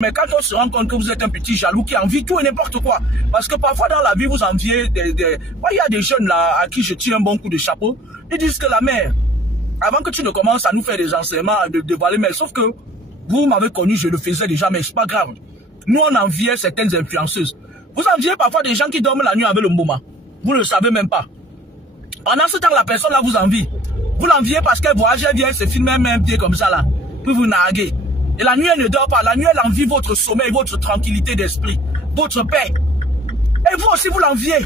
Mais quand on se rend compte que vous êtes un petit jaloux qui envie tout et n'importe quoi, parce que parfois dans la vie vous enviez il y a des jeunes là à qui je tire un bon coup de chapeau, ils disent que la mère, avant que tu ne commences à nous faire des enseignements de dévoiler, mais sauf que vous m'avez connu, je le faisais déjà, mais c'est pas grave. Nous on enviait certaines influenceuses. Vous enviez parfois des gens qui dorment la nuit avec le Mboma. Vous ne le savez même pas. Pendant ce temps, la personne là vous envie. Vous l'enviez parce qu'elle voyage, elle vient se filmer un pied comme ça là, puis vous narguez. Et la nuit, elle ne dort pas. La nuit, elle envie votre sommeil, votre tranquillité d'esprit, votre paix. Et vous aussi, vous l'enviez.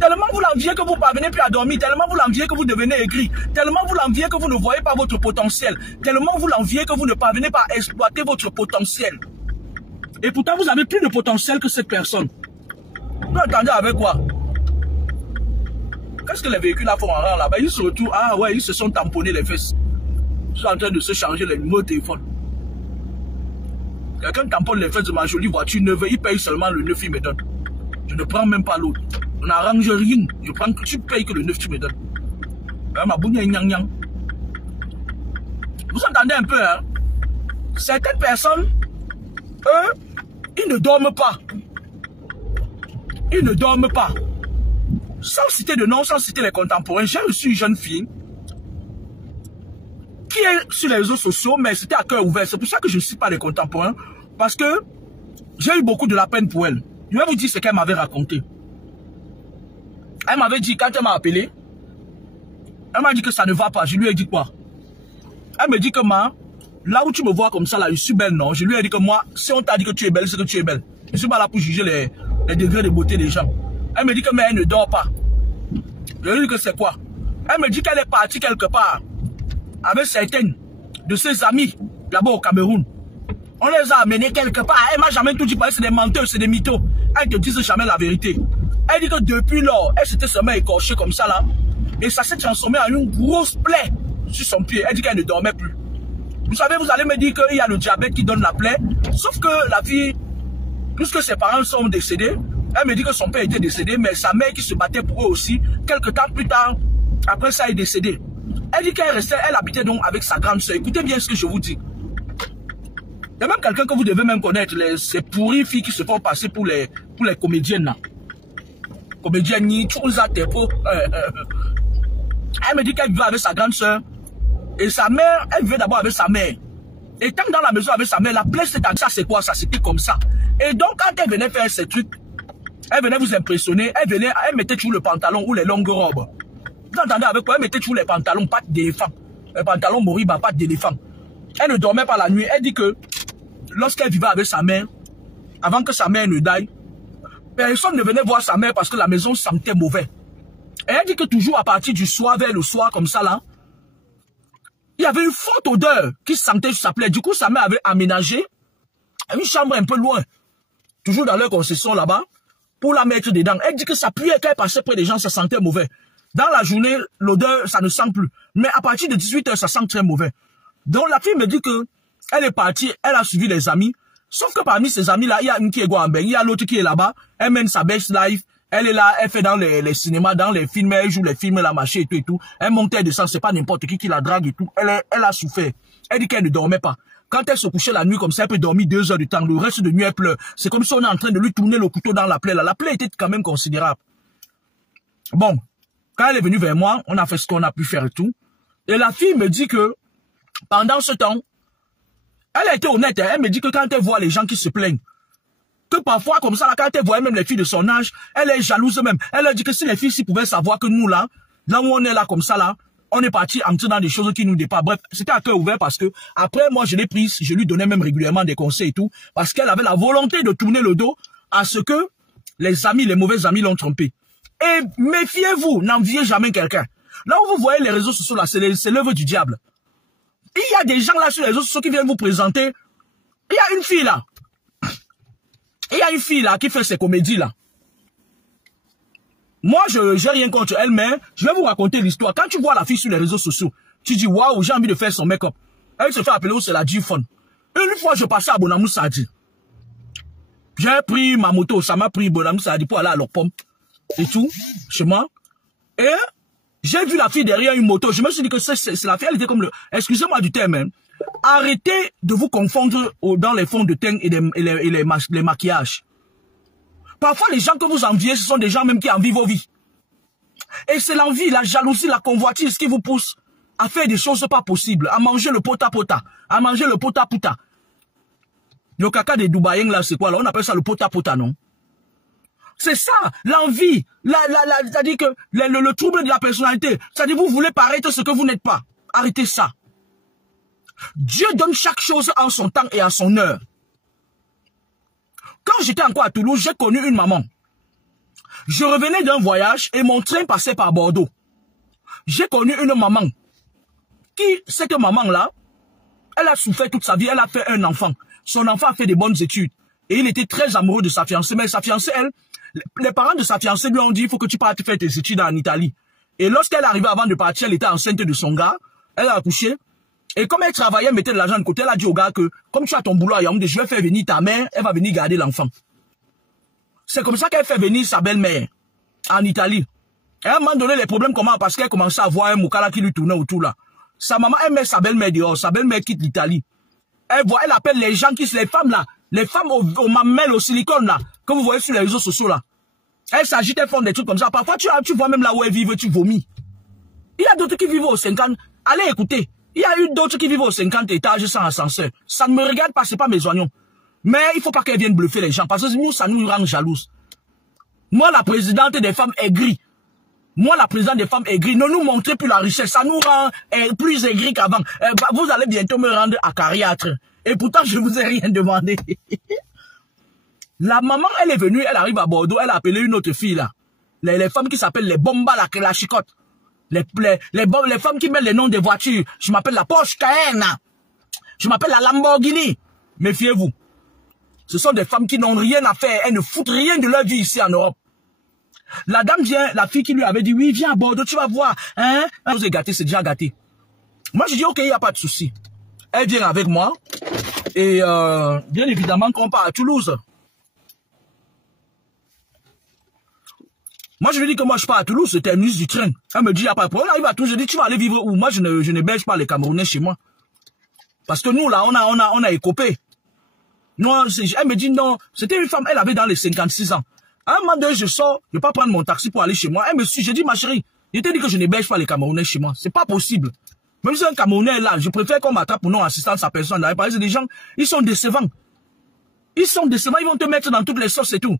Tellement vous l'enviez que vous ne parvenez plus à dormir. Tellement vous l'enviez que vous devenez aigri. Tellement vous l'enviez que vous ne voyez pas votre potentiel. Tellement vous l'enviez que vous ne parvenez pas à exploiter votre potentiel. Et pourtant, vous avez plus de potentiel que cette personne. Vous attendez avec quoi? Qu'est-ce que les véhicules là font en rang là-bas? Ils se retrouvent, ah ouais, ils se sont tamponnés les fesses. Ils sont en train de se changer les numéros de téléphone. Quelqu'un tamponne les fesses de ma jolie voiture neuve, il paye seulement le 9, il me donne. Je ne prends même pas l'autre. On n'arrange rien. Je prends que tu payes que le 9, tu me donnes. Ma boune yang yang. Vous entendez un peu, hein? Certaines personnes, eux, ils ne dorment pas. Ils ne dorment pas. Sans citer de nom, sans citer les contemporains, j'ai reçu une jeune fille qui est sur les réseaux sociaux, mais c'était à cœur ouvert. C'est pour ça que je ne cite pas les contemporains, parce que j'ai eu beaucoup de la peine pour elle. Je vais vous dire ce qu'elle m'avait raconté. Elle m'avait dit, quand elle m'a appelé, elle m'a dit que ça ne va pas. Je lui ai dit quoi? Elle me dit que moi, là où tu me vois comme ça, là, je suis belle, non? Je lui ai dit que moi, si on t'a dit que tu es belle, c'est que tu es belle. Je ne suis pas là pour juger les degrés de beauté des gens. Elle me dit que mais elle ne dort pas. Je lui ai dit que c'est quoi? Elle me dit qu'elle est partie quelque part avec certaines de ses amis là-bas au Cameroun. On les a amenés quelque part. Elle m'a jamais tout dit, c'est des menteurs, c'est des mythos. Elle ne te disent jamais la vérité. Elle dit que depuis lors, elle s'était seulement écorchée comme ça là. Et ça s'est transformé en une grosse plaie sur son pied. Elle dit qu'elle ne dormait plus. Vous savez, vous allez me dire qu'il y a le diabète qui donne la plaie. Sauf que la fille, puisque ses parents sont décédés, elle me dit que son père était décédé, mais sa mère qui se battait pour eux aussi, quelques temps plus tard, après ça, est décédée. Elle dit qu'elle restait, elle habitait donc avec sa grande soeur. Écoutez bien ce que je vous dis. Il y a même quelqu'un que vous devez même connaître, ces pourries filles qui se font passer pour les comédiennes là. Comédiennes, elle me dit qu'elle vivait avec sa grande soeur. Et sa mère, elle vivait d'abord avec sa mère. Et tant dans la maison avec sa mère, la plaie c'était ça, c'est quoi ça? C'était comme ça. Et donc quand elle venait faire ces trucs, elle venait vous impressionner, elle mettait toujours le pantalon ou les longues robes. Vous entendez avec quoi? Elle mettait toujours les pantalons, pattes d'éléphant. Les pantalons Moriba, pattes d'éléphant. Elle ne dormait pas la nuit. Elle dit que lorsqu'elle vivait avec sa mère, avant que sa mère ne daille, personne ne venait voir sa mère parce que la maison sentait mauvais. Et elle dit que toujours à partir du soir, vers le soir, comme ça là, il y avait une forte odeur qui sentait sur sa plaie. Du coup, sa mère avait aménagé une chambre un peu loin, toujours dans leur concession là-bas, pour la mettre dedans. Elle dit que ça puait, quand elle passait près des gens, ça sentait mauvais. Dans la journée, l'odeur, ça ne sent plus. Mais à partir de 18 h, ça sent très mauvais. Donc la fille me dit que elle est partie, elle a suivi les amis. Sauf que parmi ces amis-là, il y a une qui est Guambeng, il y a l'autre qui est là-bas. Elle mène sa best life. Elle est là, elle fait dans les cinémas, dans les films, elle joue les films, la marché et tout et tout. Elle monte, elle descend, c'est pas n'importe qui la drague et tout. Elle a souffert. Elle dit qu'elle ne dormait pas. Quand elle se couchait la nuit comme ça, elle peut dormir 2 heures du temps. Le reste de nuit, elle pleure. C'est comme si on est en train de lui tourner le couteau dans la plaie. Là. La plaie était quand même considérable. Bon, quand elle est venue vers moi, on a fait ce qu'on a pu faire et tout. Et la fille me dit que, pendant ce temps, elle a été honnête. Elle me dit que quand elle voit les gens qui se plaignent, que parfois, comme ça, là, quand elle voit même les filles de son âge, elle est jalouse même. Elle a dit que si les filles pouvaient savoir que nous, là où on est là, comme ça, là, on est parti entrer dans des choses qui nous dépassent. Bref, c'était à cœur ouvert parce que, après, moi, je l'ai prise, je lui donnais même régulièrement des conseils et tout, parce qu'elle avait la volonté de tourner le dos à ce que les amis, les mauvais amis l'ont trompé. Et méfiez-vous, n'enviez jamais quelqu'un. Là où vous voyez les réseaux sociaux, là, c'est l'œuvre du diable. Il y a des gens là sur les réseaux sociaux qui viennent vous présenter. Il y a une fille là. Il y a une fille là qui fait ses comédies là. Moi, je n'ai rien contre elle, mais je vais vous raconter l'histoire. Quand tu vois la fille sur les réseaux sociaux, tu dis waouh, j'ai envie de faire son make-up. Elle se fait appeler où c'est la G-Phone. Une fois, je passais à Bonamou Sadi. J'ai pris ma moto, ça m'a pris Bonamou Sadi pour aller à leur pomme et tout, chez moi. Et j'ai vu la fille derrière une moto. Je me suis dit que c'est la fille, elle était comme le... Excusez-moi du terme, hein. Arrêtez de vous confondre dans les fonds de teint et les maquillages. Parfois, les gens que vous enviez, ce sont des gens même qui envient vos vies. Et c'est l'envie, la jalousie, la convoitise qui vous pousse à faire des choses pas possibles, à manger le pota-pota, à manger le pota-puta. Le caca des Dubaïens, là, c'est quoi, là? On appelle ça le pota-pota, non? C'est ça, l'envie, c'est-à-dire que le trouble de la personnalité, c'est-à-dire vous voulez paraître ce que vous n'êtes pas. Arrêtez ça. Dieu donne chaque chose en son temps et à son heure. Quand j'étais encore à Toulouse, j'ai connu une maman. Je revenais d'un voyage et mon train passait par Bordeaux. J'ai connu une maman. Cette maman-là, elle a souffert toute sa vie, elle a fait un enfant. Son enfant a fait des bonnes études. Et il était très amoureux de sa fiancée. Mais sa fiancée, elle, les parents de sa fiancée lui ont dit, il faut que tu partes faire tes études en Italie. Et lorsqu'elle arrivait avant de partir, elle était enceinte de son gars. Elle a accouché. Et comme elle travaillait, elle mettait de l'argent de côté, elle a dit au gars que, comme tu as ton boulot à Yaoundé, je vais faire venir ta mère, elle va venir garder l'enfant. C'est comme ça qu'elle fait venir sa belle-mère en Italie. Et à un moment donné, les problèmes commencent parce qu'elle commençait à voir un moukala qui lui tournait autour là. Sa maman, elle met sa belle-mère dehors, sa belle-mère quitte l'Italie. Elle appelle les gens les femmes là, les femmes aux mamelles, au silicone là, que vous voyez sur les réseaux sociaux là. Elles s'agitent, elles font des trucs comme ça. Parfois, tu vois même là où elles vivent, tu vomis. Il y a d'autres qui vivent aux 50. Allez écoutez. Il y a eu d'autres qui vivent aux 50 étages sans ascenseur. Ça ne me regarde pas, c'est pas mes oignons. Mais il faut pas qu'elles viennent bluffer les gens, parce que nous, ça nous rend jalouses. Moi, la présidente des femmes aigries. Moi, la présidente des femmes aigries, ne nous montrez plus la richesse. Ça nous rend plus aigris qu'avant. Vous allez bientôt me rendre à Cariâtre. Et pourtant, je vous ai rien demandé. La maman, elle est venue, elle arrive à Bordeaux, elle a appelé une autre fille là. Les femmes qui s'appellent les bombas, la chicotte. Les femmes qui mettent les noms des voitures. Je m'appelle la Porsche Cayenne. Je m'appelle la Lamborghini. Méfiez-vous. Ce sont des femmes qui n'ont rien à faire. Elles ne foutent rien de leur vie ici en Europe. La dame vient, la fille qui lui avait dit, oui, viens à Bordeaux, tu vas voir. Hein? Vous êtes gâté, c'est déjà gâté. Moi, je dis, ok, il n'y a pas de souci. Elle vient avec moi. Et bien évidemment qu'on part à Toulouse. Moi, je lui dis que moi, je pars à Toulouse, c'est terminus du train. Elle me dit, il n'y a pas de problème. On arrive à Toulouse, je dis, tu vas aller vivre où? Moi, je ne belge pas les Camerounais chez moi. Parce que nous, là, on a écopé. Non, elle me dit, non, c'était une femme, elle avait dans les 56 ans. À un moment donné, je sors, je ne vais pas prendre mon taxi pour aller chez moi. Elle me suit, je dis, ma chérie, je t'ai dit que je ne belge pas les Camerounais chez moi. C'est pas possible. Même si un Camerounais est là, je préfère qu'on m'attrape pour non-assistance à personne. Parce que des gens, ils sont décevants. Ils sont décevants, ils vont te mettre dans toutes les sauces et tout.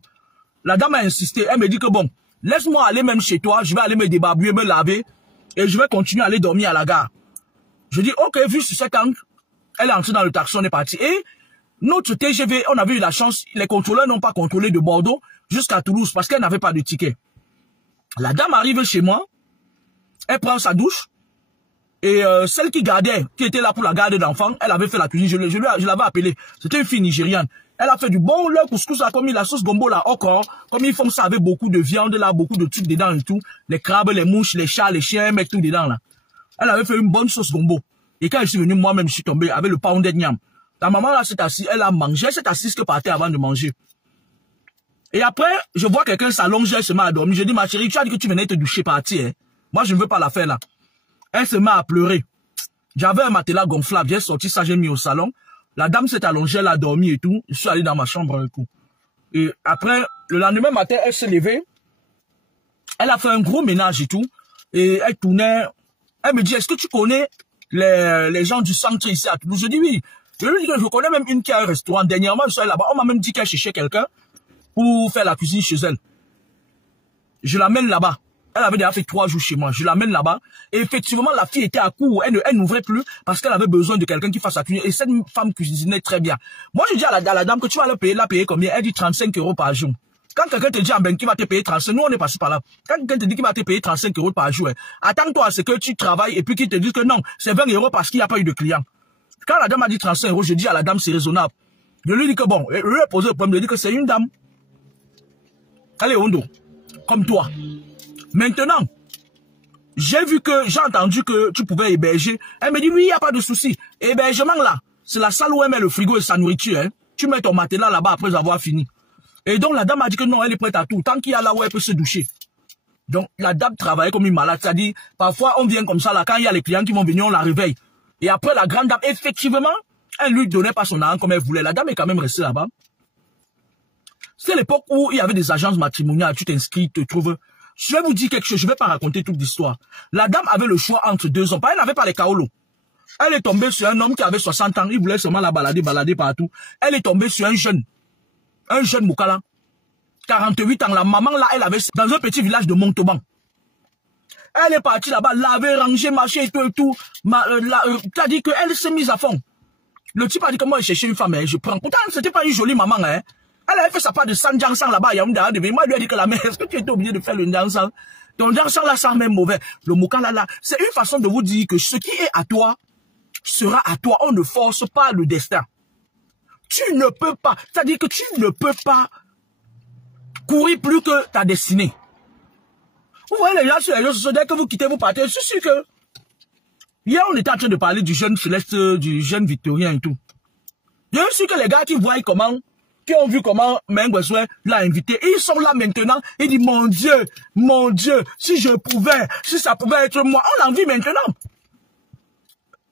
La dame a insisté, elle me dit que bon, laisse-moi aller même chez toi, je vais aller me débarbouiller, me laver, et je vais continuer à aller dormir à la gare. Je dis, ok, vu sur cet angle, elle est entrée dans le taxi, on est parti. Et notre TGV, on avait eu la chance, les contrôleurs n'ont pas contrôlé de Bordeaux jusqu'à Toulouse parce qu'elle n'avait pas de ticket. La dame arrive chez moi, elle prend sa douche, et celle qui gardait, qui était là pour la garde d'enfants, elle avait fait la cuisine, je l'avais appelée. C'était une fille nigériane. Elle a fait du bon leur couscous, là, comme la sauce gombo là, encore, comme ils font ça avec beaucoup de viande là, beaucoup de trucs dedans et tout. Les crabes, les mouches, les chats, les chiens, mettent tout dedans là. Elle avait fait une bonne sauce gombo. Et quand je suis venu, moi-même, je suis tombé avec le pounded yam. Ta maman là s'est assise, elle a mangé, elle s'est assise que partait avant de manger. Et après, je vois quelqu'un s'allonger, elle se met à dormir. Je dis, ma chérie, tu as dit que tu venais te doucher partir, hein. Moi, je ne veux pas la faire là. Elle se met à pleurer. J'avais un matelas gonflable, j'ai sorti ça, j'ai mis au salon. La dame s'est allongée, elle a dormi et tout. Je suis allé dans ma chambre et tout. Et après, le lendemain matin, elle s'est levée. Elle a fait un gros ménage et tout. Et elle tournait. Elle me dit, est-ce que tu connais les gens du centre ici à Toulouse? Je dis oui. Je lui dis que je connais même une qui a un restaurant. Dernièrement, je suis allé là-bas. On m'a même dit qu'elle cherchait quelqu'un pour faire la cuisine chez elle. Je l'amène là-bas. Elle avait déjà fait 3 jours chez moi. Je l'amène là-bas. Et effectivement, la fille était à court. Elle n'ouvrait plus parce qu'elle avait besoin de quelqu'un qui fasse la cuisine. Et cette femme cuisinait très bien. Moi, je dis à la dame que tu vas la payer combien? Elle dit 35 € par jour. Quand quelqu'un te dit, ah ben, qui va te payer 35, nous on est passé par là. Quand quelqu'un te dit qu'il va te payer 35 € par jour, attends-toi à ce que tu travailles et puis qu'il te dise que non, c'est 20 € parce qu'il n'y a pas eu de client. Quand la dame a dit 35 €, je dis à la dame, c'est raisonnable. Je lui dis que bon, je lui ai posé le problème, je lui ai dit que c'est une dame. Elle est hondo, comme toi. Maintenant, j'ai entendu que tu pouvais héberger. Elle me dit, oui, il n'y a pas de souci. Hébergement là, c'est la salle où elle met le frigo et sa nourriture. Hein. Tu mets ton matelas là-bas après avoir fini. Et donc la dame a dit que non, elle est prête à tout. Tant qu'il y a là où elle peut se doucher. Donc la dame travaille comme une malade. C'est-à-dire, parfois on vient comme ça là, quand il y a les clients qui vont venir, on la réveille. Et après, la grande dame, effectivement, elle lui donnait pas son argent comme elle voulait. La dame est quand même restée là-bas. C'est l'époque où il y avait des agences matrimoniales. Tu t'inscris, tu te trouves. Je vais vous dire quelque chose. Je ne vais pas raconter toute l'histoire. La dame avait le choix entre deux hommes. Elle n'avait pas les kaolos. Elle est tombée sur un homme qui avait 60 ans. Il voulait seulement la balader partout. Elle est tombée sur un jeune Moukala. 48 ans. La maman, là, elle avait dans un petit village de Montauban. Elle est partie là-bas, laver, ranger, marcher et tout. Tu as dit qu'elle s'est mise à fond. Le type a dit que moi, je cherchais une femme, je prends. Pourtant, c'était pas une jolie maman, hein. Elle avait fait sa part de Sanjansang là-bas, il y a moi, lui a dit que la mère, est-ce que tu étais obligé de faire le Njansang? Ton Njansang là, ça même mauvais. Le Moukala là, c'est une façon de vous dire que ce qui est à toi, sera à toi. On ne force pas le destin. Tu ne peux pas, c'est-à-dire que tu ne peux pas courir plus que ta destinée. Vous voyez les gens sur les réseaux sociaux, dès que vous quittez, vous partez. Je suis sûr que hier, on était en train de parler du jeune Céleste, du jeune Victorien et tout. Je suis sûr que les gars qui voient comment, qui ont vu comment Mengweswe l'a invité, ils sont là maintenant, ils disent, mon Dieu, si je pouvais, si ça pouvait être moi, on l'envie maintenant.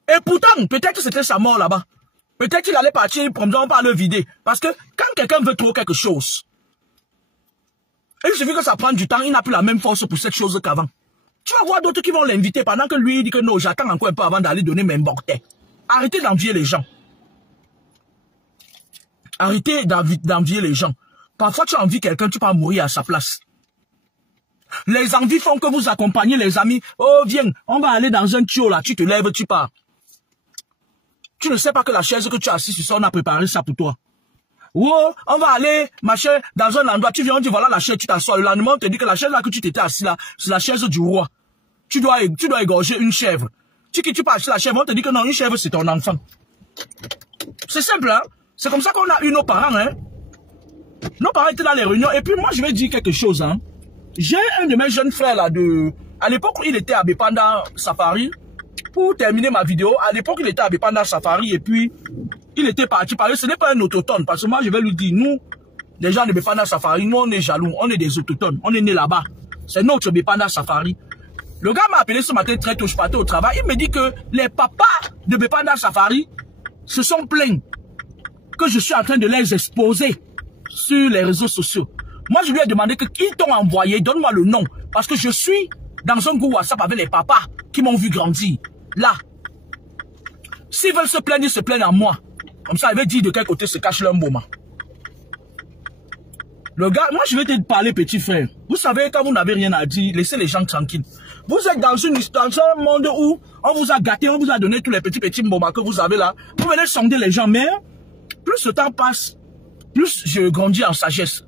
Et pourtant, peut-être que c'était sa mort là-bas. Peut-être qu'il allait partir, on va le vider. Parce que quand quelqu'un veut trop quelque chose, il suffit que ça prenne du temps, il n'a plus la même force pour cette chose qu'avant. Tu vas voir d'autres qui vont l'inviter pendant que lui il dit que non, j'attends encore un peu avant d'aller donner mes mortels. Arrêtez d'envier les gens. Arrêtez d'envier les gens. Parfois tu envies quelqu'un, tu peux mourir à sa place. Les envies font que vous accompagnez les amis. Oh viens, on va aller dans un tuyau là, tu te lèves, tu pars. Tu ne sais pas que la chaise que tu as assise sur ça, on a préparé ça pour toi. Oh, on va aller, machin, dans un endroit, tu viens, on dit voilà la chaise, tu t'assois. Le lendemain, on te dit que la chaise là que tu t'étais assis là, c'est la chaise du roi. Tu dois égorger une chèvre. Tu peux acheter la chèvre, on te dit que non, une chèvre c'est ton enfant. C'est simple, hein. C'est comme ça qu'on a eu nos parents, hein. Nos parents étaient dans les réunions, et puis moi je vais dire quelque chose, hein. J'ai un de mes jeunes frères là, à l'époque où il était à Bepanda Safari, pour terminer ma vidéo, à l'époque il était à Bepanda Safari, et puis il était parti parler, ce n'est pas un autochtone, parce que moi je vais lui dire, nous, les gens de Bepanda Safari, nous on est jaloux, on est des autochtones, on est nés là-bas. C'est notre Bepanda Safari. Le gars m'a appelé ce matin très tôt, je partais au travail, il me dit que les papas de Bepanda Safari se sont plaints que je suis en train de les exposer sur les réseaux sociaux. Moi je lui ai demandé que qu'ils t'ont envoyé, donne-moi le nom, parce que je suis dans un groupe WhatsApp avec les papas qui m'ont vu grandir. Là, s'ils veulent se plaindre, ils se plaignent à moi. Comme ça, il veut dire de quel côté se cache leur moment. Le gars, moi je vais te parler petit frère. Vous savez, quand vous n'avez rien à dire, laissez les gens tranquilles. Vous êtes dans un monde où on vous a gâté, on vous a donné tous les petits moments que vous avez là. Vous venez sonder les gens, mais plus le temps passe, plus je grandis en sagesse.